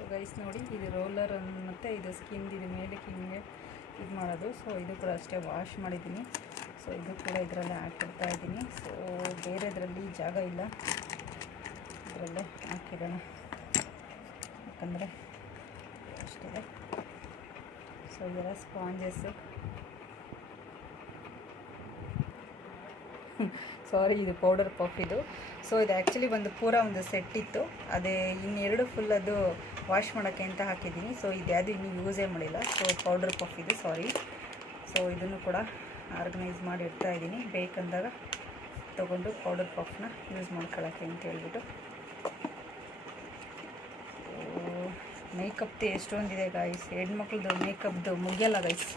So guys ನೋಡಿ, ಇದು roller ಮತ್ತು ಇದು ಸ್ಕಿನ್ ಇದು ಮೇಲೆ ಹಿಂಗೆ ಇದು ಮಾಡೋದು. ಸೊ ಇದು ಕೂಡ ಅಷ್ಟೇ ವಾಶ್ ಮಾಡಿದ್ದೀನಿ. ಸೊ ಇದು ಕೂಡ ಇದರಲ್ಲೇ ಹಾಕಿಡ್ತಾ ಇದ್ದೀನಿ. ಸೊ ಬೇರೆದರಲ್ಲಿ ಜಾಗ ಇಲ್ಲ, ಇದರಲ್ಲೇ ಹಾಕಿಡೋಣ, ಯಾಕಂದರೆ ಅಷ್ಟಿದೆ. ಸೊ ಇದರ ಸ್ಪಾಂಜಸ್ಸು, ಸಾರಿ ಇದು ಪೌಡರ್ ಪಫ್ ಇದು. ಸೊ ಇದು ಆ್ಯಕ್ಚುಲಿ ಒಂದು ಪೂರ ಒಂದು ಸೆಟ್ ಇತ್ತು, ಅದೇ ಇನ್ನೆರಡು ಫುಲ್ ಅದು ವಾಶ್ ಮಾಡೋಕ್ಕೆ ಅಂತ ಹಾಕಿದ್ದೀನಿ. ಸೊ ಇದ್ಯಾವುದು ಇನ್ನೂ ಯೂಸೇ ಮಾಡಿಲ್ಲ. ಸೊ ಪೌಡರ್ ಪಫ್ ಇದು, ಸಾರಿ. ಸೊ ಇದನ್ನು ಕೂಡ ಆರ್ಗನೈಸ್ ಮಾಡಿ ಇಡ್ತಾ ಇದ್ದೀನಿ, ಬೇಕಂದಾಗ ತೊಗೊಂಡು ಪೌಡರ್ ಪಫ್ನ ಯೂಸ್ ಮಾಡ್ಕೊಳ್ಳೋಕ್ಕೆ ಅಂತ ಹೇಳ್ಬಿಟ್ಟು. ಮೇಕಪ್ದು ಎಷ್ಟೊಂದಿದೆ ಗಾಯ್ಸ್, ಹೆಣ್ಮಕ್ಳದ್ದು ಮೇಕಪ್ದು ಮುಗಿಯಲ್ಲ guys.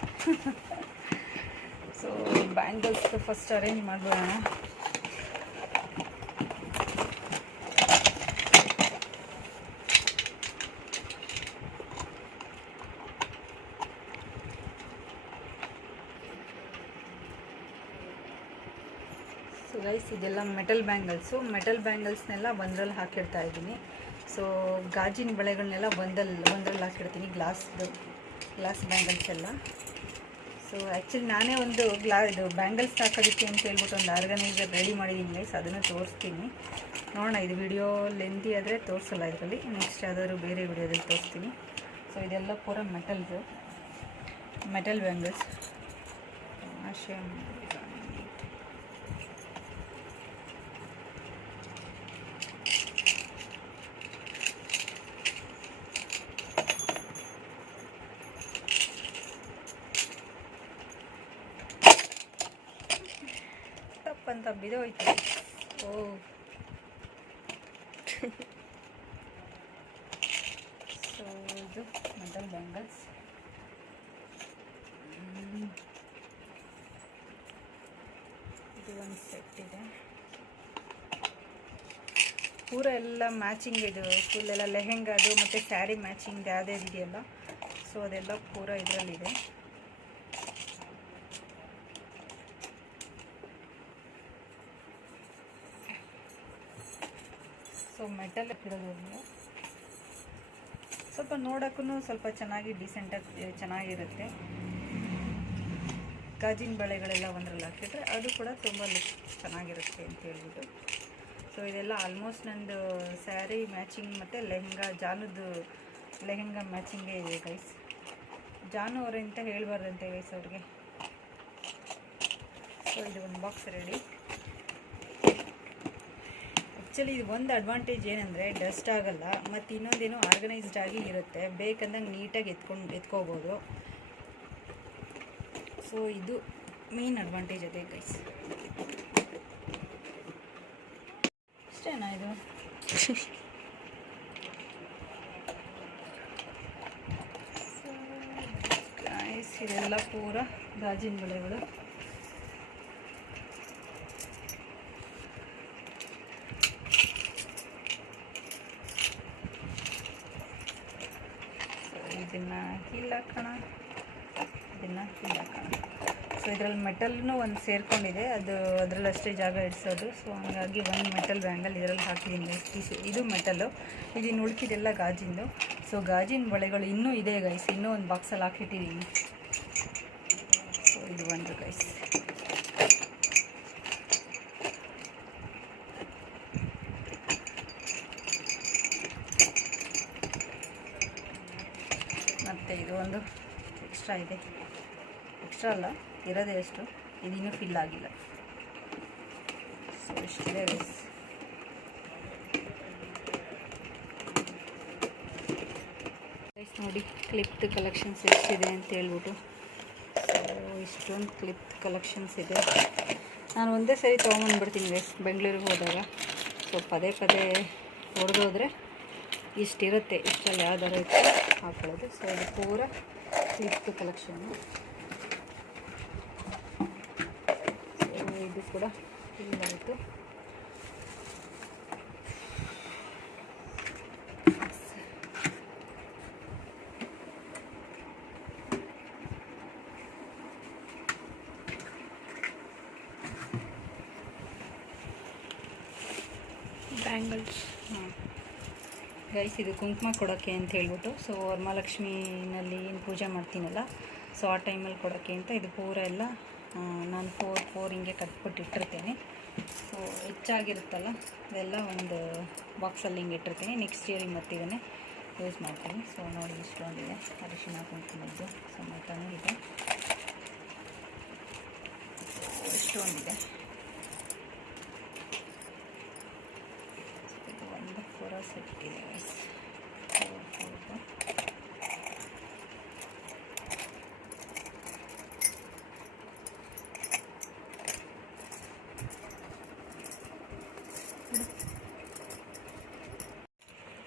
So bangles first arrange ಮಾಡ್ಬಿಡೋಣ. ಸೊ ಗೈಸ್ ಇದೆಲ್ಲ ಮೆಟಲ್ ಬ್ಯಾಂಗಲ್ಸ್ನೆಲ್ಲ ಒಂದರಲ್ಲಿ ಹಾಕಿಡ್ತಾ ಇದ್ದೀನಿ. ಸೊ ಗಾಜಿನ ಬಳೆಗಳನ್ನೆಲ್ಲ ಒಂದರಲ್ಲಿ ಹಾಕಿಡ್ತೀನಿ, ಗ್ಲಾಸ್ ಬ್ಯಾಂಗಲ್ಸ್ ಎಲ್ಲ. ಸೊ ಆ್ಯಕ್ಚುಲಿ ನಾನೇ ಒಂದು ಇದು ಬ್ಯಾಂಗಲ್ಸ್ ಹಾಕೋದಕ್ಕೆ ಅಂತ ಹೇಳ್ಬಿಟ್ಟು ಒಂದು ಆರ್ಗನೈಸರ್ ರೆಡಿ ಮಾಡಿದ್ದೀನಿ ಗೈಸ್, ಅದನ್ನು ತೋರಿಸ್ತೀನಿ. ನೋಡೋಣ, ಇದು ವಿಡಿಯೋ ಲೆಂತಿ ಆದರೆ ತೋರಿಸಲ್ಲ ಇದರಲ್ಲಿ, ನೆಕ್ಸ್ಟ್ ಯಾವುದಾದ್ರು ಬೇರೆ ವಿಡಿಯೋದಲ್ಲಿ ತೋರಿಸ್ತೀನಿ. ಸೊ ಇದೆಲ್ಲ ಪೂರ ಮೆಟಲ್ ಬ್ಯಾಂಗಲ್ಸ್. ಅಂತ ಬಿದೋಯ್ತು. ಓ ಸೊ ಇದು ಮೆಟಲ್ ಬ್ಯಾಂಗಲ್ಸ್. ಇದು ಒಂದು ಸೆಟ್ ಇದೆ, ಪೂರ ಎಲ್ಲ ಮ್ಯಾಚಿಂಗ್. ಇದು ಫುಲ್ ಎಲ್ಲ ಲೆಹೆಂಗಾದು ಮತ್ತು ಸ್ಯಾರಿ ಮ್ಯಾಚಿಂಗ್ ಯಾವುದೇ ಇದೆಯಲ್ಲ, ಸೊ ಅದೆಲ್ಲ ಪೂರ ಇದರಲ್ಲಿದೆ. ಸೊ ಮೆಟಲ್ ಇರೋದ್ರಿಂದ ಸ್ವಲ್ಪ ನೋಡೋಕ್ಕೂ ಸ್ವಲ್ಪ ಚೆನ್ನಾಗಿ ಡೀಸೆಂಟಾಗಿ ಚೆನ್ನಾಗಿರುತ್ತೆ. ಗಾಜಿನ ಬಳೆಗಳೆಲ್ಲ ಒಂದರಲ್ಲಿ ಹಾಕಿದ್ರೆ ಅದು ಕೂಡ ತುಂಬ ಲುಕ್ ಚೆನ್ನಾಗಿರುತ್ತೆ ಅಂತ ಹೇಳ್ಬಿಟ್ಟು. ಸೊ ಇದೆಲ್ಲ ಆಲ್ಮೋಸ್ಟ್ ನಂದು ಸ್ಯಾರಿ ಮ್ಯಾಚಿಂಗ್ ಮತ್ತು ಜಾನುದು ಲೆಹೆಂಗಾ ಮ್ಯಾಚಿಂಗೇ ಇದೆ ಗೈಸ್. ಜಾನು ಅವರಂತ ಹೇಳ್ಬಾರ್ದಂತೆ ಗೈಸ್ ಅವ್ರಿಗೆ. ಸೊ ಇದು ಒಂದು ಬಾಕ್ಸ್ ರೆಡಿ. ಆ್ಯಕ್ಚುಲಿ ಇದು ಒಂದು ಅಡ್ವಾಂಟೇಜ್ ಏನಂದರೆ ಡಸ್ಟ್ ಆಗೋಲ್ಲ, ಮತ್ತು ಇನ್ನೊಂದೇನು ಆರ್ಗನೈಸ್ಡ್ ಆಗಿ ಇರುತ್ತೆ, ಬೇಕಂದಂಗೆ ನೀಟಾಗಿ ಎತ್ಕೋಬೋದು. ಸೊ ಇದು ಮೇನ್ ಅಡ್ವಾಂಟೇಜ್ ಅದೇ ಗೈಸ್. ಅಷ್ಟೇನಾ ಇದು? ಗೈಸ್ ಇದೆಲ್ಲ ಪೂರ ಗಾಜಿನ ಬಳೆಗಳು. ಇದನ್ನು ಹೀಲಾಕೋಣ. ಸೊ ಇದರಲ್ಲಿ ಮೆಟಲ್ನೂ ಒಂದು ಸೇರ್ಕೊಂಡಿದೆ, ಅದರಲ್ಲಿ ಅಷ್ಟೇ ಜಾಗ ಇಡಿಸೋದು. ಸೊ ಹಾಗಾಗಿ ಒಂದು ಮೆಟಲ್ ಬ್ಯಾಂಗಲ್ ಇದರಲ್ಲಿ ಹಾಕಿದ್ದೀನಿ. ಇದು ಮೆಟಲ್ಲು, ಇದನ್ನು ಉಳ್ಕಿದೆಲ್ಲ ಗಾಜಿಂದು. ಸೊ ಗಾಜಿನ ಬಳೆಗಳು ಇನ್ನೂ ಇದೆ ಗೈಸ್, ಇನ್ನೂ ಒಂದು ಬಾಕ್ಸಲ್ಲಿ ಹಾಕಿಟ್ಟಿದ್ದೀನಿ. ಸೊ ಇದು ಒಂದು ಗೈಸ್. ಮತ್ತು ಇದು ಒಂದು ಎಕ್ಸ್ಟ್ರಾ ಇದೆ, ಎಕ್ಸ್ಟ್ರಾ ಅಲ್ಲ ಇರೋದೇ ಎಷ್ಟು, ಇದಿನ್ನೂ ಫಿಲ್ ಆಗಿಲ್ಲ. ಸೊ ಇಷ್ಟಿದೆ ಗೈಸ್. ಗೈಸ್ ನೋಡಿ ಕ್ಲಿಪ್ದು ಕಲೆಕ್ಷನ್ಸ್ ಎಷ್ಟಿದೆ ಅಂತ ಹೇಳ್ಬಿಟ್ಟು. ಸೊ ಇಷ್ಟೊಂದು ಕ್ಲಿಪ್ ಕಲೆಕ್ಷನ್ಸ್ ಇದೆ. ನಾನು ಒಂದೇ ಸರಿ ತೊಗೊಂಬಂದ್ಬಿಡ್ತೀನಿ ಗೈಸ್ ಬೆಂಗಳೂರಿಗೆ ಹೋದಾಗ. ಸೊ ಪದೇ ಹೊಡೆದೋದ್ರೆ ಇಷ್ಟಿರುತ್ತೆ, ಇಷ್ಟರಲ್ಲಿ ಯಾವ್ದಾರು ಇತ್ತು ಹಾಕೊಳ್ಳೋದು. ಸೊ ಇದು ಪೂರ ಕ್ಲಿಪ್ ಕಲೆಕ್ಷನ್ನು. ಸೊ ಇದು ಕೂಡ ಫಿಲ್ ಆಯಿತು. ಬ್ಯಾಂಗಲ್ಸ್ ಗೈಸ್ ಇದು ಕುಂಕುಮ ಕೊಡೋಕ್ಕೆ ಅಂತ ಹೇಳ್ಬಿಟ್ಟು, ಸೊ ವರಮಹಾಲಕ್ಷ್ಮಿನಲ್ಲಿ ಏನು ಪೂಜೆ ಮಾಡ್ತೀನಲ್ಲ, ಸೊ ಆ ಟೈಮಲ್ಲಿ ಕೊಡೋಕ್ಕೆ ಅಂತ ಇದು ಪೂರ ಎಲ್ಲ ನಾನು ಫೋರ್ ಹಿಂಗೆ ಕಟ್ಬಿಟ್ಟು ಇಟ್ಟಿರ್ತೇನೆ. ಸೊ ಹೆಚ್ಚಾಗಿರುತ್ತಲ್ಲ ಇದೆಲ್ಲ ಒಂದು ಬಾಕ್ಸಲ್ಲಿ ಹಿಂಗೆ ಇಟ್ಟಿರ್ತೀನಿ. ನೆಕ್ಸ್ಟ್ ಇಯರಿಗೆ ಮತ್ತೆ ಇದನ್ನೇ ಯೂಸ್ ಮಾಡ್ತೀನಿ. ಸೊ ನೋಡಿ ಇಷ್ಟೊಂದಿದೆ ಅರಿಶಿನ ಕುಂಕುಮದ್ದು ಸಮೇತನೂ ಇದೆ, ಇಷ್ಟೊಂದಿದೆ. ಇದು ಒಂದು ಪೂರ ಸೆಟ್ ಇದೆ ಗೈಸ್.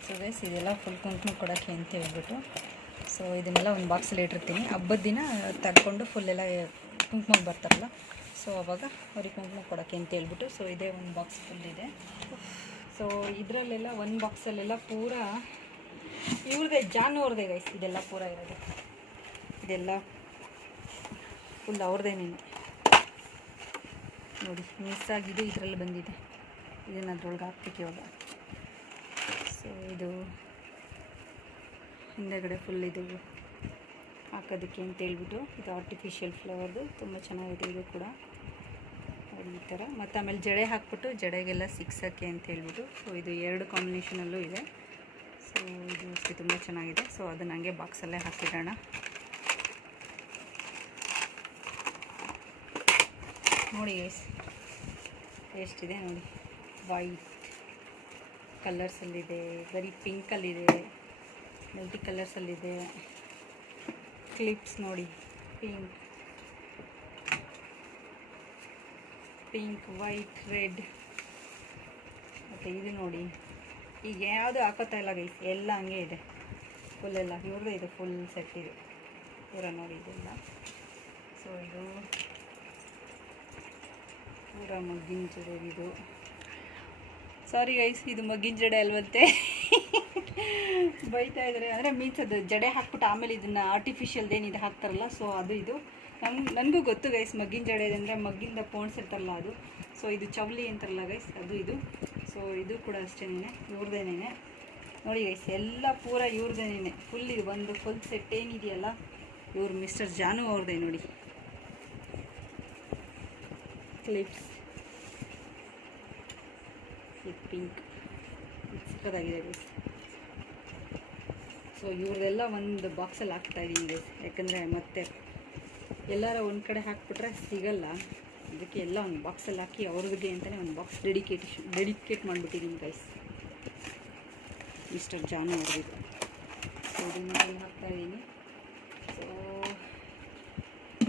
ಸೊ ಗೈಸ್ ಇದೆಲ್ಲ ಫುಲ್ ಕುಂಕುಮ ಕೊಡೋಕ್ಕೆ ಅಂತ ಹೇಳ್ಬಿಟ್ಟು, ಸೊ ಇದನ್ನೆಲ್ಲ ಒಂದು ಬಾಕ್ಸಲ್ಲಿ ಇಟ್ಟಿರ್ತೀನಿ. ಹಬ್ಬದ ದಿನ ತಗೊಂಡು ಫುಲ್ಲೆಲ್ಲ ಕುಂಕುಮ ಬರ್ತಾರಲ್ಲ, ಸೊ ಅವಾಗ ಅವ್ರಿಗೆ ಕುಂಕುಮ ಕೊಡೋಕ್ಕೆ ಅಂತ ಹೇಳ್ಬಿಟ್ಟು, ಸೊ ಇದೇ ಒಂದು ಬಾಕ್ಸ್ ಫುಲ್ ಇದೆ. ಸೊ ಇದರಲ್ಲೆಲ್ಲ ಒಂದು ಬಾಕ್ಸಲ್ಲೆಲ್ಲ ಪೂರ ಇವ್ರದೇ ಅವ್ರದ್ದೇ ಗೈಸ್. ಇದೆಲ್ಲ ಪೂರ ಇರೋದು, ಇದೆಲ್ಲ ಫುಲ್ ಅವ್ರದ್ದೇ. ನೀನು ನೋಡಿ ಮಿಸ್ ಆಗಿದೆ, ಇದರಲ್ಲಿ ಬಂದಿದೆ. ಇದನ್ನು ಅದ್ರೊಳಗೆ ಹಾಕ್ಬೇಕು ಇವಾಗ. ಸೊ ಇದು ಹಿಂದೆಗಡೆ ಫುಲ್ ಇದು ಹಾಕೋದಕ್ಕೆ ಅಂತ ಹೇಳ್ಬಿಟ್ಟು, ಇದು ಆರ್ಟಿಫಿಷಿಯಲ್ ಫ್ಲವರ್ದು ತುಂಬ ಚೆನ್ನಾಗಿದೆ ಇದು ಕೂಡ. ಈ ಥರ ಮತ್ತು ಆಮೇಲೆ ಜಡೆ ಹಾಕ್ಬಿಟ್ಟು ಜಡೆಗೆಲ್ಲ ಸಿಕ್ಸೋಕ್ಕೆ ಅಂತ ಹೇಳ್ಬಿಟ್ಟು, ಸೊ ಇದು 2 ಕಾಂಬಿನೇಷನಲ್ಲೂ ಇದೆ. ಸೊ ಇದು ಅಷ್ಟೇ ತುಂಬ ಚೆನ್ನಾಗಿದೆ. ಸೊ ಅದನ್ನು ಹಂಗೆ ಬಾಕ್ಸಲ್ಲೇ ಹಾಕಿಡೋಣ. ನೋಡಿ ಗೈಸ್ ಎಷ್ಟಿದೆ ನೋಡಿ. ವೈಟ್ ಕಲರ್ಸಲ್ಲಿದೆ, ಬರೀ ಪಿಂಕಲ್ಲಿದೆ, ಮಲ್ಟಿ ಕಲರ್ಸಲ್ಲಿದೆ. ಕ್ಲಿಪ್ಸ್ ನೋಡಿ, ಪಿಂಕ್, ವೈಟ್, ರೆಡ್. ಮತ್ತು ಇದು ನೋಡಿ, ಈಗ ಯಾವುದು ಹಾಕೋತಾ ಇಲ್ಲ ಗೈಸ್, ಎಲ್ಲ ಹಂಗೆ ಇದೆ ಫುಲ್ಲೆಲ್ಲ. ಇವ್ರದ್ದು ಇದು ಫುಲ್ ಸೆಟ್ ಇದೆ ಪೂರ ನೋಡಿ ಇದೆಲ್ಲ. ಸೊ ಇದು ಪೂರ ಮಗ್ಗಿನ ಜಡೆ. ಇದು ಸಾರಿ ಗೈಸ್, ಇದು ಮಗ್ಗಿನ ಜಡೆ ಅಲ್ವಂತೆ. ಬೈತಾ ಇದ್ದಾರೆ ಅಂದರೆ ಮೀನ್ಸ್ ಅದು ಜಡೆ ಹಾಕ್ಬಿಟ್ಟು ಆಮೇಲೆ ಇದನ್ನು ಆರ್ಟಿಫಿಷಿಯಲ್ದೇನಿದೆ ಹಾಕ್ತಾರಲ್ಲ, ಸೊ ಅದು ಇದು ನನಗೂ ಗೊತ್ತು ಗೈಸ್. ಮಗ್ಗಿನ ಜಡೆ ಅಂದರೆ ಮಗ್ಗಿಂದ ಪೋಣಿಸಿರ್ತಾರಲ್ಲ ಅದು. ಸೊ ಇದು ಚವಲಿ ಅಂತಾರಲ್ಲ ಗೈಸ್, ಅದು ಇದು. ಸೊ ಇದು ಕೂಡ ಅಷ್ಟೇನೆ ಇವ್ರದೇನೇ ನೋಡಿ ಗೈಸ್, ಎಲ್ಲ ಪೂರ ಇವ್ರದೇನೇ ಫುಲ್. ಇದು ಒಂದು ಫುಲ್ ಸೆಟ್ ಏನಿದೆಯಲ್ಲ ಇವ್ರು ಮಿಸ್ಟರ್ ಜಾನು ಅವ್ರದ್ದೇ ನೋಡಿ. ಕ್ಲಿಪ್ಸ್ ಪಿಂಕ್ ಚಿಕ್ಕದಾಗಿದೆ ಗೈಸ್. ಸೊ ಇವ್ರದೆಲ್ಲ ಒಂದು ಬಾಕ್ಸಲ್ಲಿ ಹಾಕ್ತಾಯಿದ್ದೀನಿ ಗೈಸ್, ಯಾಕಂದರೆ ಮತ್ತೆ ಎಲ್ಲಾರ ಒಂದು ಕಡೆ ಹಾಕ್ಬಿಟ್ರೆ ಸಿಗಲ್ಲ. ಅದಕ್ಕೆ ಎಲ್ಲ ಒಂದು ಬಾಕ್ಸಲ್ಲಿ ಹಾಕಿ ಅವ್ರಿಗೆ ಅಂತಲೇ ಒಂದು ಬಾಕ್ಸ್ ಡೆಡಿಕೇಟ್ ಮಾಡಿಬಿಟ್ಟಿದ್ದೀನಿ ಗೈಸ್, ಮಿಸ್ಟರ್ ಜಾನು ಅವ್ರಿಗೆ. ಸೊ ಇದನ್ನು ಹಾಕ್ತಾಯಿದ್ದೀನಿ. ಸೊ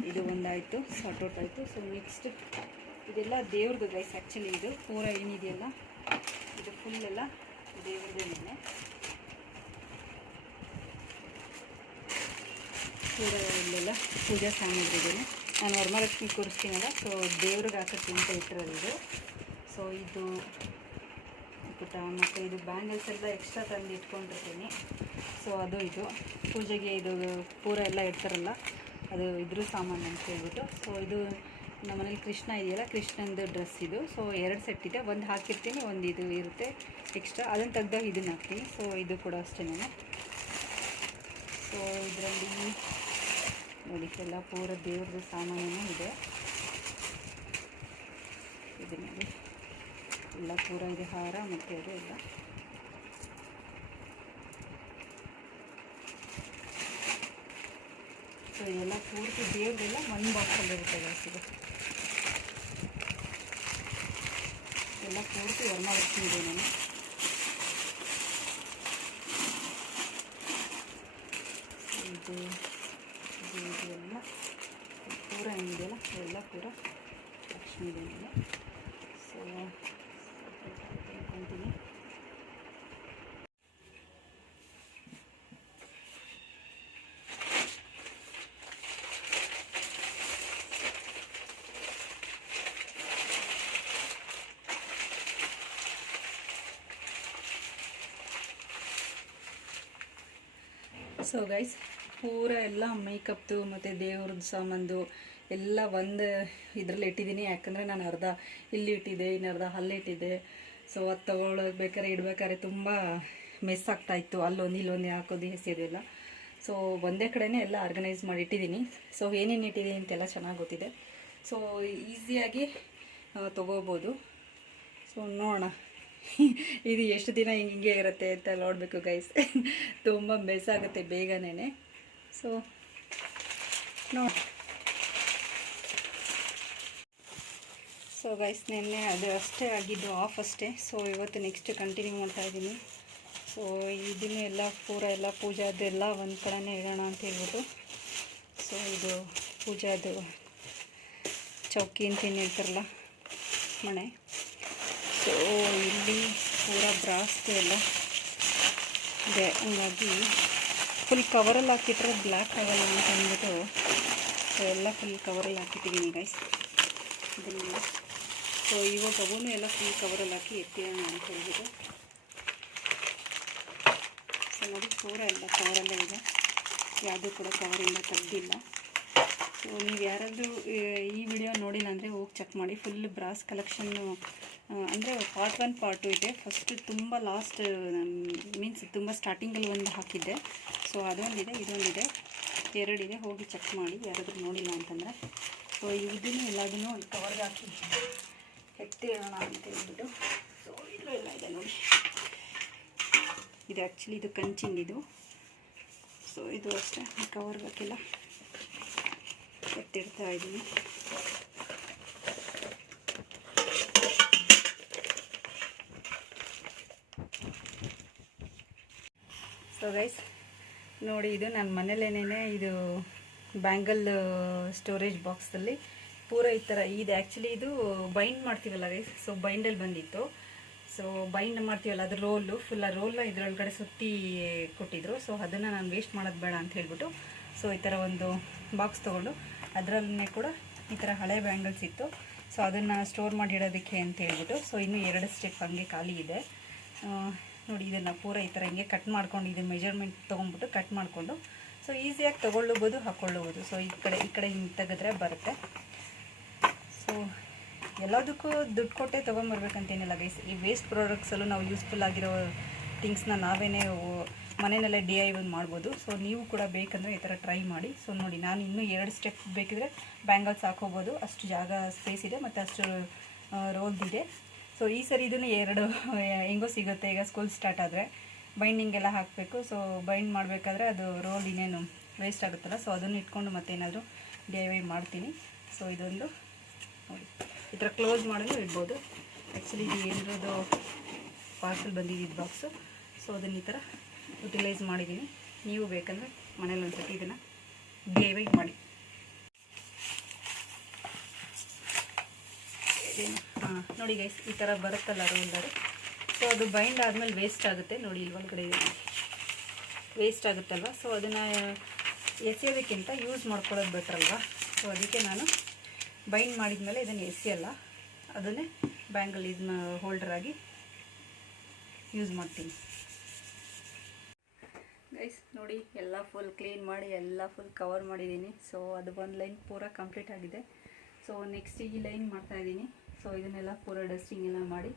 ಇದು ಒಂದಾಯಿತು, ಸಾರ್ಟ್ಔಟ್ ಆಯಿತು. ಸೊ ನೆಕ್ಸ್ಟ್ ಇದೆಲ್ಲ ದೇವ್ರದ್ದು ಗೈಸ್. ಆ್ಯಕ್ಚುಲಿ ಇದು ಪೂರ ಏನಿದೆಯಲ್ಲ ಇದು ಫುಲ್ಲೆಲ್ಲ ದೇವ್ರದ್ದೇನೆ. ಪೂರ ಇಲ್ಲೆಲ್ಲ ಪೂಜಾ ಸಾಮಗ್ರಿಗಳು ನಾನು ವರಮಹಾಲಕ್ಷ್ಮಿ ಕೂರಿಸ್ತೀನಲ್ಲ, ಸೊ ದೇವ್ರಿಗೆ ಹಾಕೋಕ್ಕೆ ಅಂತ ಇಟ್ಟಿರೋದು ಇದು. ಸೊ ಇದು ಪುಟ ಮತ್ತು ಇದು ಬ್ಯಾಂಗಲ್ಸ್ ಎಲ್ಲ ಎಕ್ಸ್ಟ್ರಾ ತಂದು ಇಟ್ಕೊಂಡಿರ್ತೀನಿ. ಸೊ ಅದು ಇದು ಪೂಜೆಗೆ ಇದು ಪೂರ ಎಲ್ಲ ಇಡ್ತಾರಲ್ಲ, ಅದು ಇದ್ರ ಸಾಮಾನು ಅಂತ ಹೇಳ್ಬಿಟ್ಟು. ಸೊ ಇದು ನಮ್ಮ ಮನೇಲಿ ಕೃಷ್ಣ ಇದೆಯಲ್ಲ, ಕೃಷ್ಣಂದು ಡ್ರೆಸ್ ಇದು. ಸೊ 2 ಸೆಟ್ ಇದೆ, ಒಂದು ಹಾಕಿರ್ತೀನಿ, ಒಂದು ಇದು ಇರುತ್ತೆ ಎಕ್ಸ್ಟ್ರಾ. ಅದನ್ನು ತೆಗ್ದಾಗ ಇದನ್ನು ಹಾಕ್ತೀನಿ. ಸೊ ಇದು ಕೂಡ ಅಷ್ಟೇನೆ. ಸೊ ಇದರಲ್ಲಿ ನೋಡಿ ಎಲ್ಲ ಪೂರ ದೇವ್ರದ್ದು ಸಾಮಾನು ಇದೆ. ಇದು ನೋಡಿ ಎಲ್ಲ ಪೂರ ಇದೆ, ಹಾರ ಮತ್ತು ಅದು ಎಲ್ಲ. ಸೊ ಇದೆಲ್ಲ ಪೂರ್ತಿ ದೇವ್ರದೆಲ್ಲ ಒಂದು ಬಾಕ್ಸಲ್ಲಿ ಇರುತ್ತೆ ಗೈಸ್. ಇದು ಎಲ್ಲ ಪೂರ್ತಿ ವರಮಹಾಲಕ್ಷ್ಮಿ ಇದೆ. ನಾನು ಇದು ಇದೆಲ್ಲ ಪೂರ ಏನಿದೆಯಲ್ಲ ಎಲ್ಲ ಪೂರ ಲಕ್ಷ್ಮಿ ಇದೆ. ಸೊ ಅಂದ್ಕೊತೀನಿ. ಸೊ ಗೈಸ್ ಪೂರ ಎಲ್ಲ ಮೇಕಪ್ದು ಮತ್ತು ದೇವ್ರದ್ದು ಸಾಮಾನು ಎಲ್ಲ ಒಂದು ಇದರಲ್ಲಿ ಇಟ್ಟಿದ್ದೀನಿ. ಯಾಕಂದರೆ ನಾನು ಅರ್ಧ ಇಲ್ಲಿ ಇಟ್ಟಿದ್ದೆ, ಇನ್ನು ಅರ್ಧ ಅಲ್ಲೇ ಇಟ್ಟಿದ್ದೆ. ಸೊ ಅದು ತೊಗೊಳಬೇಕಾದ್ರೆ ಇಡ್ಬೇಕಾದ್ರೆ ತುಂಬ ಮೆಸ್ ಆಗ್ತಾಯಿತ್ತು, ಅಲ್ಲೊಂದು ಇಲ್ಲೊಂದು ಹಾಕೋದು ಎಸೆಯೋದೆಲ್ಲ. ಸೊ ಒಂದೇ ಕಡೆನೇ ಎಲ್ಲ ಆರ್ಗನೈಸ್ ಮಾಡಿ ಇಟ್ಟಿದ್ದೀನಿ. ಸೊ ಏನೇನು ಇಟ್ಟಿದ್ದೀನಿ ಅಂತೆಲ್ಲ ಚೆನ್ನಾಗಿ ಗೊತ್ತಿದೆ. ಸೊ ಈಸಿಯಾಗಿ ತೊಗೋಬೋದು. ಸೊ ನೋಡೋಣ ಇದು ಎಷ್ಟು ದಿನ ಹಿಂಗೆ ಇರುತ್ತೆ ಅಂತ ನೋಡಬೇಕು ಗೈಸ್. ತುಂಬ ಮೆಸ್ ಆಗುತ್ತೆ ಬೇಗನೆ. ಸೊ ನೋಡಿ. ಸೊ ಗೈಸ್ ನೆನ್ನೆ ಅದು ಅಷ್ಟೇ ಆಗಿದ್ದು, ಆಫ್ ಅಷ್ಟೇ. ಸೊ ಇವತ್ತು ನೆಕ್ಸ್ಟ್ ಕಂಟಿನ್ಯೂ ಮಾಡ್ತಾಯಿದ್ದೀನಿ. ಸೊ ಇದನ್ನು ಎಲ್ಲ ಪೂರ ಎಲ್ಲ ಪೂಜಾದೆಲ್ಲ ಒಂದು ಕಡೆನೇ ಇಡೋಣ ಅಂತ ಹೇಳ್ಬಿಟ್ಟು. ಸೊ ಇದು ಪೂಜಾದು ಚೌಕಿ ಅಂತ ಏನು ಹೇಳ್ತಾರಲ್ಲ, ಮಣೆ. ಸೊ ಇಲ್ಲಿ ಪೂರ ಬ್ರಾಸ್ತು ಎಲ್ಲ ಇದೆ, ಹಂಗಾಗಿ ಫುಲ್ ಕವರಲ್ಲಿ ಹಾಕಿಟ್ರೆ ಬ್ಲ್ಯಾಕ್ ಆಗಲ್ಲ ಅಂತ ಅಂದ್ಬಿಟ್ಟು ಸೊ ಎಲ್ಲ ಫುಲ್ ಕವರಲ್ಲಿ ಹಾಕಿಟ್ಟಿದ್ದೀನಿ ಗೈಸ್ ಇದನ್ನೆಲ್ಲ. ಸೊ ಇವಾಗ ಅವನು ಎಲ್ಲ ಫುಲ್ ಕವರಲ್ಲಿ ಹಾಕಿ ಎತ್ತಿರೋಣ ಅಂತ ಹೇಳ್ಬಿಟ್ಟು. ಸೊ ನೋಡಿ ಪೂರ ಎಲ್ಲ ಕವರಲ್ಲೇ ಇದೆ, ಯಾವುದೂ ಕೂಡ ಕವರಿಂದ ತೆಗ್ದಿಲ್ಲ. ಸೊ ನೀವು ಯಾರಾದರೂ ಈ ವಿಡಿಯೋ ನೋಡಿಲ್ಲ ಅಂದರೆ ಹೋಗಿ ಚೆಕ್ ಮಾಡಿ. ಫುಲ್ ಬ್ರಾಸ್ ಕಲೆಕ್ಷನ್ನು ಅಂದರೆ ಪಾರ್ಟ್ 1 ಪಾರ್ಟ್ 2 ಇದೆ. ಫಸ್ಟ್ ತುಂಬ ಲಾಸ್ಟ್ ಮೀನ್ಸ್ ತುಂಬ ಸ್ಟಾರ್ಟಿಂಗಲ್ಲಿ ಒಂದು ಹಾಕಿದ್ದೆ. ಸೊ ಅದೊಂದಿದೆ, ಇದೊಂದಿದೆ, 2 ಇದೆ. ಹೋಗಿ ಚೆಕ್ ಮಾಡಿ ಯಾರಾದರೂ ನೋಡಿಲ್ಲ ಅಂತಂದರೆ. ಸೊ ಇದನ್ನು ಎಲ್ಲದನ್ನೂ ಒಂದು ಕವರ್ಗೆ ಹಾಕಿ ಎತ್ತಿರೋಣ ಅಂತ ಹೇಳ್ಬಿಟ್ಟು. ಸೊ ಇದು ಎಲ್ಲ ಇದೆ ನೋಡಿ. ಇದು ಆ್ಯಕ್ಚುಲಿ ಇದು ಕಂಚಿಂದಿದು. ಸೊ ಇದು ಅಷ್ಟೇ ಕವರ್ಗೆ ಹಾಕಿಲ್ಲ, ಎತ್ತಿಡ್ತಾ ಇದ್ದೀನಿ. ಸೊ ಗೈಸ್ ನೋಡಿ, ಇದು ನನ್ನ ಮನೇಲೇನೇ ಇದು ಬ್ಯಾಂಗಲ್ ಸ್ಟೋರೇಜ್ ಬಾಕ್ಸಲ್ಲಿ ಪೂರ ಈ ಥರ ಇದು. ಆ್ಯಕ್ಚುಲಿ ಇದು ಬೈಂಡ್ ಮಾಡ್ತೀವಲ್ಲ ಗೈಸ್, ಸೊ ಬೈಂಡಲ್ಲಿ ಬಂದಿತ್ತು. ಸೊ ಬೈಂಡ್ ಮಾಡ್ತೀವಲ್ಲ ಅದ್ರ ರೋಲು ಫುಲ್, ಆ ರೋಲ್ನ ಇದರೊಳಗಡೆ ಸುತ್ತಿ ಕೊಟ್ಟಿದ್ರು. ಸೊ ಅದನ್ನು ನಾನು ವೇಸ್ಟ್ ಮಾಡೋದು ಬೇಡ ಅಂತ ಹೇಳ್ಬಿಟ್ಟು ಸೊ ಈ ಥರ ಒಂದು ಬಾಕ್ಸ್ ತೊಗೊಂಡು ಅದರಲ್ಲೇ ಕೂಡ ಈ ಥರ ಹಳೆ ಬ್ಯಾಂಗಲ್ಸ್ ಇತ್ತು. ಸೊ ಅದನ್ನು ಸ್ಟೋರ್ ಮಾಡಿ ಇಡೋದಕ್ಕೆ ಅಂತ ಹೇಳ್ಬಿಟ್ಟು. ಸೊ ಇನ್ನೂ 2 ಸ್ಟೆಪ್ ಹಂಗೆ ಖಾಲಿ ಇದೆ ನೋಡಿ. ಇದನ್ನು ಪೂರ ಈ ಥರ ಹಿಂಗೆ ಕಟ್ ಮಾಡ್ಕೊಂಡು, ಇದು ಮೆಜರ್ಮೆಂಟ್ ತೊಗೊಂಡ್ಬಿಟ್ಟು ಕಟ್ ಮಾಡಿಕೊಂಡು ಸೊ ಈಸಿಯಾಗಿ ತೊಗೊಳ್ಬೋದು, ಹಾಕ್ಕೊಳ್ಳಬೋದು. ಸೊ ಈ ಕಡೆ ಹಿಂಗೆ ತೆಗೆದ್ರೆ ಬರುತ್ತೆ. ಸೊ ಎಲ್ಲದಕ್ಕೂ ದುಡ್ಡು ಕೊಟ್ಟೆ ತೊಗೊಂಬರ್ಬೇಕಂತೇನಿಲ್ಲ ಗೈಸ್. ಈ ವೇಸ್ಟ್ ಪ್ರಾಡಕ್ಟ್ಸಲ್ಲೂ ನಾವು ಯೂಸ್ಫುಲ್ ಆಗಿರೋ ಥಿಂಗ್ಸ್ನ ನಾವೇ ಮನೆಯಲ್ಲೇ DIY ಮಾಡ್ಬೋದು. ಸೊ ನೀವು ಕೂಡ ಬೇಕಂದರೆ ಈ ಥರ ಟ್ರೈ ಮಾಡಿ. ಸೊ ನೋಡಿ, ನಾನು ಇನ್ನೂ 2 ಸ್ಟೆಪ್ ಬೇಕಿದ್ರೆ ಬ್ಯಾಂಗಲ್ಸ್ ಹಾಕೋಬೋದು, ಅಷ್ಟು ಜಾಗ ಸ್ಪೇಸ್ ಇದೆ ಮತ್ತು ಅಷ್ಟು ರೋಲ್ದಿದೆ. ಸೊ ಈ ಸರಿ ಇದನ್ನು 2 ಹೆಂಗೋ ಸಿಗುತ್ತೆ. ಈಗ ಸ್ಕೂಲ್ ಸ್ಟಾರ್ಟ್ ಆದರೆ ಬೈಂಡಿಂಗ್ ಎಲ್ಲ ಹಾಕಬೇಕು. ಸೊ ಬೈಂಡ್ ಮಾಡಬೇಕಾದ್ರೆ ಅದು ರೋಲ್ ಇನ್ನೇನು ವೇಸ್ಟ್ ಆಗುತ್ತಲ್ಲ, ಸೊ ಅದನ್ನು ಇಟ್ಕೊಂಡು ಮತ್ತೇನಾದರೂ DIY ಮಾಡ್ತೀನಿ. ಸೊ ಇದೊಂದು ನೋಡಿ, ಈ ಥರ ಕ್ಲೋಸ್ ಮಾಡಲು ಇಡ್ಬೋದು. ಆ್ಯಕ್ಚುಲಿ ಇದು ಏನಿರೋದು ಪಾರ್ಸಲ್ ಬಂದಿದ್ದು ಬಾಕ್ಸು. ಸೊ ಅದನ್ನು ಈ ಥರ ಯುಟಿಲೈಸ್ ಮಾಡಿದ್ದೀನಿ. ನೀವು ಬೇಕಂದರೆ ಮನೇಲಿ ಒಂದ್ಸತಿ ಇದನ್ನು DIY ಮಾಡಿ. ನೋಡಿ ಗೈಸ್, ಈ ಥರ ಬರುತ್ತಲ್ಲ ರೋಲರು. ಸೊ ಅದು ಬೈಂಡ್ ಆದಮೇಲೆ ವೇಸ್ಟ್ ಆಗುತ್ತೆ ನೋಡಿ, ಇಲ್ಲಿ ಒಳಗಡೆ ವೇಸ್ಟ್ ಆಗುತ್ತಲ್ವ. ಸೊ ಅದನ್ನು ಎಸೆಯೋದಕ್ಕಿಂತ ಯೂಸ್ ಮಾಡ್ಕೊಳ್ಳೋದು ಬೆಟ್ರಲ್ವ. ಸೊ ಅದಕ್ಕೆ ನಾನು ಬೈಂಡ್ ಮಾಡಿದ ಮೇಲೆ ಇದನ್ನು ಎಸೆಯಲ್ಲ, ಅದನ್ನೇ ಬ್ಯಾಂಗಲ್ ಇದನ್ನ ಹೋಲ್ಡರಾಗಿ ಯೂಸ್ ಮಾಡ್ತೀನಿ ಗೈಸ್. ನೋಡಿ, ಎಲ್ಲ ಫುಲ್ ಕ್ಲೀನ್ ಮಾಡಿ ಎಲ್ಲ ಫುಲ್ ಕವರ್ ಮಾಡಿದ್ದೀನಿ. ಸೊ ಅದು ಒಂದು ಲೈನ್ ಪೂರ ಕಂಪ್ಲೀಟ್ ಆಗಿದೆ. ಸೊ ನೆಕ್ಸ್ಟ್ ಈ ಲೈನ್ ಮಾಡ್ತಾಯಿದ್ದೀನಿ. ಸೊ ಇದನ್ನೆಲ್ಲ ಪೂರ ಡಸ್ಟಿಂಗ್ ಎಲ್ಲ ಮಾಡಿ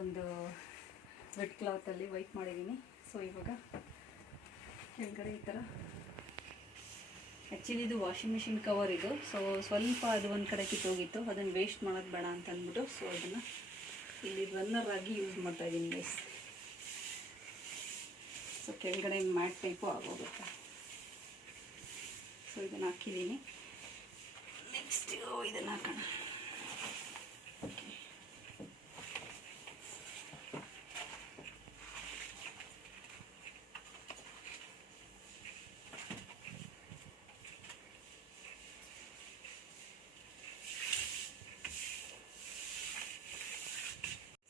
ಒಂದು ವೆಟ್ ಕ್ಲಾತಲ್ಲಿ ವೈಪ್ ಮಾಡಿದ್ದೀನಿ. ಸೊ ಇವಾಗ ಕೆಳಗಡೆ ಈ ಥರ, ಆ್ಯಕ್ಚುಲಿ ಇದು ವಾಷಿಂಗ್ ಮಿಷಿನ್ ಕವರ್ ಇದು. ಸೊ ಸ್ವಲ್ಪ ಅದು ಒಂದು ಕಡೆ ಕಿತ್ತೋಗಿತ್ತು, ಅದನ್ನು ವೇಸ್ಟ್ ಮಾಡೋದು ಬೇಡ ಅಂತ ಅಂದ್ಬಿಟ್ಟು ಸೊ ಅದನ್ನು ಇಲ್ಲಿ ರನ್ನರ್ ಆಗಿ ಯೂಸ್ ಮಾಡ್ತಾಯಿದ್ದೀನಿ ಗೈಸ್. ಸೊ ಕೆಳಗಡೆ ಮ್ಯಾಟ್ ಟೈಪು ಆಗೋಗುತ್ತೆ. ಸೊ ಇದನ್ನು ಹಾಕಿದ್ದೀನಿ. ನೆಕ್ಸ್ಟ್ ಇದನ್ನು ಹಾಕೋಣ.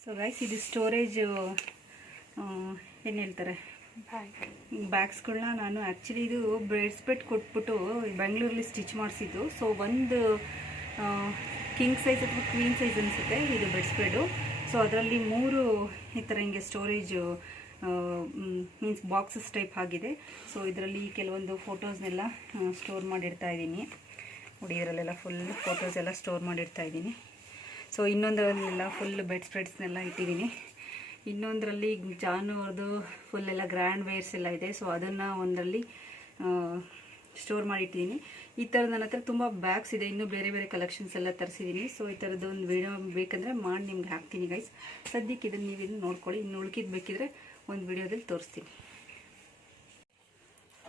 ಸೊ ಗೈಸ್, ಇದು ಸ್ಟೋರೇಜ್ ಏನು ಹೇಳ್ತಾರೆ ಬ್ಯಾಗ್ಸ್ಗಳನ್ನ ನಾನು ಆ್ಯಕ್ಚುಲಿ ಇದು ಬ್ರೆಡ್ಸ್ಪೆಟ್ ಕೊಟ್ಬಿಟ್ಟು ಬೆಂಗಳೂರಲ್ಲಿ ಸ್ಟಿಚ್ ಮಾಡಿಸಿದ್ದು. ಸೊ ಒಂದು ಕಿಂಗ್ ಸೈಜ್ ಅಥವಾ ಕ್ವೀನ್ ಸೈಜ್ ಅನಿಸುತ್ತೆ ಇದು ಬೆಡ್ಸ್ಪ್ರೆಡು. ಸೊ ಅದರಲ್ಲಿ 3 ಈ ಥರ ಹಿಂಗೆ ಸ್ಟೋರೇಜ್ ಮೀನ್ಸ್ ಬಾಕ್ಸಸ್ ಟೈಪ್ ಆಗಿದೆ. ಸೊ ಇದರಲ್ಲಿ ಕೆಲವೊಂದು ಫೋಟೋಸ್ನೆಲ್ಲ ಸ್ಟೋರ್ ಮಾಡಿಡ್ತಾ ಇದ್ದೀನಿ ನೋಡಿ. ಇದರಲ್ಲೆಲ್ಲ ಫುಲ್ ಫೋಟೋಸ್ ಎಲ್ಲ ಸ್ಟೋರ್ ಮಾಡಿಡ್ತಾ ಇದ್ದೀನಿ. ಸೊ ಇನ್ನೊಂದರಲ್ಲೆಲ್ಲ ಫುಲ್ ಬೆಡ್ ಸ್ಪ್ರೆಡ್ಸ್ನೆಲ್ಲ ಇಟ್ಟಿದ್ದೀನಿ. ಇನ್ನೊಂದರಲ್ಲಿ ಜಾನು ಅವ್ರದ್ದು ಫುಲ್ ಎಲ್ಲ ಗ್ರ್ಯಾಂಡ್ ವೇರ್ಸ್ ಎಲ್ಲ ಇದೆ. ಸೊ ಅದನ್ನು ಒಂದರಲ್ಲಿ ಸ್ಟೋರ್ ಮಾಡಿಟ್ಟಿದ್ದೀನಿ. ಈ ಥರದ ನನ್ನ ಹತ್ರ ತುಂಬ ಬ್ಯಾಗ್ಸ್ ಇದೆ, ಇನ್ನೂ ಬೇರೆ ಬೇರೆ ಕಲೆಕ್ಷನ್ಸ್ ಎಲ್ಲ ತರಿಸಿದ್ದೀನಿ. ಸೊ ಈ ಥರದ್ದು ಒಂದು ವಿಡಿಯೋ ಬೇಕಂದರೆ ಮಾಡಿ ನಿಮ್ಗೆ ಹಾಕ್ತೀನಿ ಗೈಸ್. ಸದ್ಯಕ್ಕೆ ಇದನ್ನು ನೀವು ಇದನ್ನು ನೋಡ್ಕೊಳ್ಳಿ, ಇನ್ನು ಉಳ್ಕಿದ್ದು ಬೇಕಿದ್ರೆ ಒಂದು ವಿಡಿಯೋದಲ್ಲಿ ತೋರಿಸ್ತೀನಿ.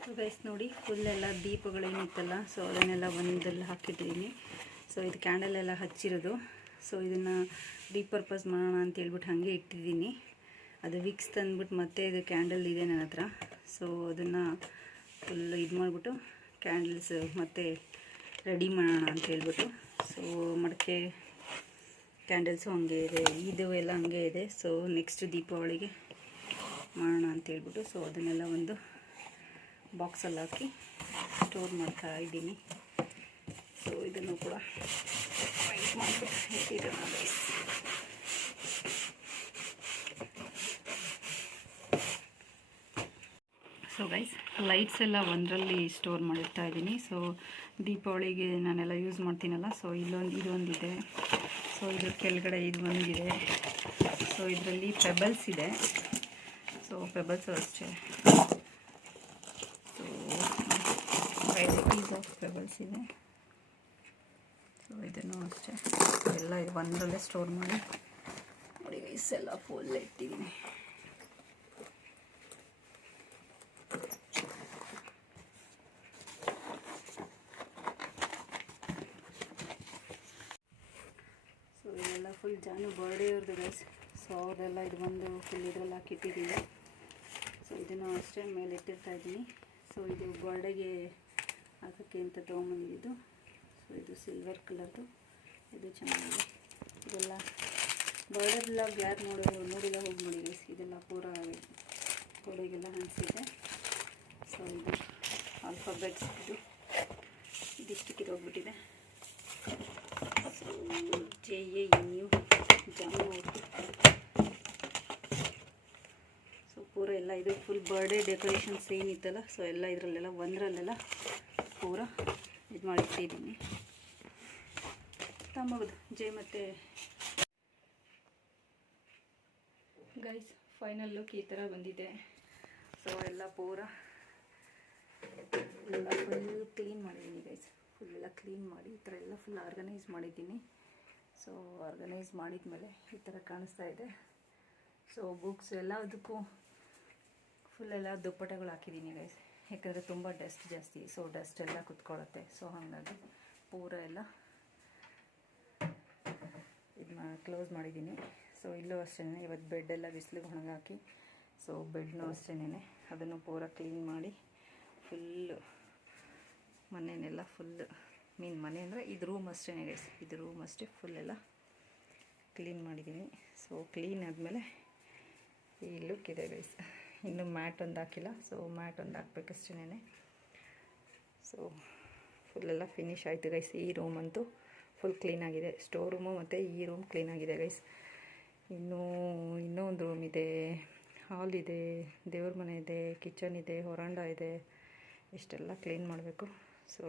ಸೊ ಗೈಸ್ ನೋಡಿ, ಫುಲ್ ಎಲ್ಲ ದೀಪಗಳೇನಿತ್ತಲ್ಲ, ಸೊ ಅದನ್ನೆಲ್ಲ ಒಂದಲ್ಲಿ ಹಾಕಿಟ್ಟಿದ್ದೀನಿ. ಸೊ ಇದು ಕ್ಯಾಂಡಲ್ ಎಲ್ಲ ಹಚ್ಚಿರೋದು. ಸೊ ಇದನ್ನು ರೀಪರ್ಪಸ್ ಮಾಡೋಣ ಅಂತ ಹೇಳ್ಬಿಟ್ಟು ಹಾಗೆ ಇಟ್ಟಿದ್ದೀನಿ. ಅದು ವಿಕ್ಸ್ ತಂದ್ಬಿಟ್ಟು ಮತ್ತೆ ಇದು ಕ್ಯಾಂಡಲ್ ಇದೆ ನನ್ನ ಹತ್ರ. ಸೊ ಅದನ್ನು ಫುಲ್ ಇದು ಮಾಡಿಬಿಟ್ಟು ಕ್ಯಾಂಡಲ್ಸ್ ಮತ್ತು ರೆಡಿ ಮಾಡೋಣ ಅಂತ ಹೇಳ್ಬಿಟ್ಟು. ಸೊ ಮಡಿಕೆ ಕ್ಯಾಂಡಲ್ಸು ಹಂಗೆ ಇದೆ, ಇದು ಎಲ್ಲ ಹಂಗೆ ಇದೆ. ಸೊ ನೆಕ್ಸ್ಟ್ ದೀಪಾವಳಿಗೆ ಮಾಡೋಣ ಅಂತ ಹೇಳ್ಬಿಟ್ಟು ಸೊ ಅದನ್ನೆಲ್ಲ ಒಂದು ಬಾಕ್ಸಲ್ಲಿ ಹಾಕಿ ಸ್ಟೋರ್ ಮಾಡ್ತಾ ಇದ್ದೀನಿ. ಸೊ ಇದನ್ನು ಕೂಡ ವೈಟ್ ಮಾಡಿಬಿಟ್ಟು ಇಟ್ಟಿರೋಣ ಗೈಸ್. ಸೊ ಗೈಸ್, ಲೈಟ್ಸ್ ಎಲ್ಲ ಒಂದರಲ್ಲಿ ಸ್ಟೋರ್ ಮಾಡಿರ್ತಾ ಇದ್ದೀನಿ. ಸೊ ದೀಪಾವಳಿಗೆ ನಾನೆಲ್ಲ ಯೂಸ್ ಮಾಡ್ತೀನಲ್ಲ, ಸೊ ಇದೊಂದಿದೆ. ಸೊ ಇದ್ರ ಕೆಳಗಡೆ ಇದು ಒಂದಿದೆ. ಸೊ ಇದರಲ್ಲಿ ಪೆಬಲ್ಸ್ ಇದೆ. ಸೊ ಪೆಬಲ್ಸು ಅಷ್ಟೇ. ಸೊ ವೆರೈಟೀಸ್ ಆಫ್ ಪೆಬಲ್ಸ್ ಇದೆ. ಸೊ ಇದನ್ನು ಅಷ್ಟೇ ಎಲ್ಲ ಇದು ಒಂದರಲ್ಲೇ ಸ್ಟೋರ್ ಮಾಡಿ ನೋಡಿ ಗೈಸ್, ಎಲ್ಲ ಫುಲ್ ಇಟ್ಟಿದ್ದೀನಿ. ಸೊ ಇದೆಲ್ಲ ಫುಲ್ ಜಾನು ಬರ್ಡೇ ಅವ್ರದ್ದು ಗೈಸ್. ಸೊ ಅವ್ರದ್ದೆಲ್ಲ ಇದು ಒಂದು ಫುಲ್ ಇದರಲ್ಲಿ ಹಾಕಿಟ್ಟಿದ್ದೀನಿ. ಸೊ ಇದನ್ನು ಅಷ್ಟೇ ಮೇಲೆ ಇಟ್ಟಿರ್ತಾ ಇದ್ದೀನಿ. ಸೊ ಇದು ಬರ್ಡೇಗೆ ಹಾಕೋಕ್ಕೆ ಅಂತ ತೊಗೊಂಬಂದಿದ್ದು. ಸೊ ಇದು ಸಿಲ್ವರ್ ಕಲರ್ದು, ಇದು ಚೆನ್ನಾಗಿದೆ. ಇದೆಲ್ಲ ಬರ್ಡೇ ಬ್ಲಾಗ್ ಯಾರು ನೋಡಿಲ್ಲ ಹೋಗಿ ನೋಡಿ ಗೈಸ್. ಇದೆಲ್ಲ ಪೂರ ಗೋಡೆಗೆಲ್ಲ ಅನಿಸಿದೆ. ಸೊ ಇದು ಆಲ್ಫಾಬೆಟ್ಸ್ ಇದಿಷ್ಟಕ್ಕೆ ಹೋಗ್ಬಿಟ್ಟಿದೆ. ಸೊ JANU ಜಾನು. ಸೊ ಪೂರ ಎಲ್ಲ ಇದು ಫುಲ್ ಬರ್ಡೇ ಡೆಕೋರೇಷನ್ಸ್ ಏನಿತ್ತಲ್ಲ, ಸೊ ಎಲ್ಲ ಇದರಲ್ಲೆಲ್ಲ ಒಂದರಲ್ಲೆಲ್ಲ ಪೂರ ಇದು ಮಾಡಿಟ್ಟಿದ್ದೀನಿ. ತಮ್ಮದು ಜೈ. ಮತ್ತು ಗೈಸ್ ಫೈನಲ್ ಲುಕ್ ಈ ಥರ ಬಂದಿದೆ. ಸೊ ಎಲ್ಲ ಪೂರ ಎಲ್ಲ ಫುಲ್ ಕ್ಲೀನ್ ಮಾಡಿದ್ದೀನಿ ಗೈಸ್. ಫುಲ್ ಎಲ್ಲ ಕ್ಲೀನ್ ಮಾಡಿ ಈ ಥರ ಎಲ್ಲ ಫುಲ್ ಆರ್ಗನೈಸ್ ಮಾಡಿದ್ದೀನಿ. ಸೊ ಆರ್ಗನೈಸ್ ಮಾಡಿದ್ಮೇಲೆ ಈ ಥರ ಕಾಣಿಸ್ತಾ ಇದೆ. ಸೊ ಬುಕ್ಸ್ ಎಲ್ಲದಕ್ಕೂ ಫುಲ್ ಎಲ್ಲ ದುಪ್ಪಟಗಳು ಹಾಕಿದ್ದೀನಿ ಗೈಸ್, ಯಾಕಂದರೆ ತುಂಬ ಡಸ್ಟ್ ಜಾಸ್ತಿ. ಸೊ ಡಸ್ಟ್ ಎಲ್ಲ ಕುತ್ಕೊಳ್ಳುತ್ತೆ. ಸೊ ಹಾಗಾಗಿ ಪೂರ ಎಲ್ಲ ಇದು ಕ್ಲೋಸ್ ಮಾಡಿದ್ದೀನಿ. ಸೊ ಇಲ್ಲೂ ಅಷ್ಟೇ ಇವತ್ತು ಬೆಡ್ಡೆಲ್ಲ ಬಿಸಿಲಿಗೆ ಒಣಗಾಕಿ, ಸೊ ಬೆಡ್ನೂ ಅಷ್ಟೇನೆ ಅದನ್ನು ಪೂರ ಕ್ಲೀನ್ ಮಾಡಿ ಫುಲ್ಲು ಮನೆಯನ್ನೆಲ್ಲ ಫುಲ್ ಮನೆ ಅಂದರೆ ಇದು ರೂಮ್ ಅಷ್ಟೇ ಗೈಸ್, ಇದು ರೂಮ್ ಅಷ್ಟೇ ಫುಲ್ ಎಲ್ಲ ಕ್ಲೀನ್ ಮಾಡಿದ್ದೀನಿ. ಸೊ ಕ್ಲೀನ್ ಆದಮೇಲೆ ಈ ಲುಕ್ ಇದೆ ಗೈಸ್. ಇನ್ನು ಮ್ಯಾಟ್ ಒಂದು ಹಾಕಿಲ್ಲ. ಸೊ ಮ್ಯಾಟ್ ಒಂದು ಹಾಕ್ಬೇಕಷ್ಟೇನೆ. ಸೊ ಫುಲ್ಲೆಲ್ಲ ಫಿನಿಶ್ ಆಯಿತು ಗೈಸ್. ಈ ರೂಮ್ ಅಂತೂ ಫುಲ್ ಕ್ಲೀನಾಗಿದೆ. ಸ್ಟೋರ್ ರೂಮು ಮತ್ತು ಈ ರೂಮ್ ಕ್ಲೀನಾಗಿದೆ ಗೈಸ್. ಇನ್ನೂ ಒಂದು ರೂಮ್ ಇದೆ, ಹಾಲ್ ಇದೆ, ದೇವ್ರ ಮನೆ ಇದೆ, ಕಿಚನ್ ಇದೆ, ಹೊರಾಂಡ ಇದೆ. ಇಷ್ಟೆಲ್ಲ ಕ್ಲೀನ್ ಮಾಡಬೇಕು. ಸೊ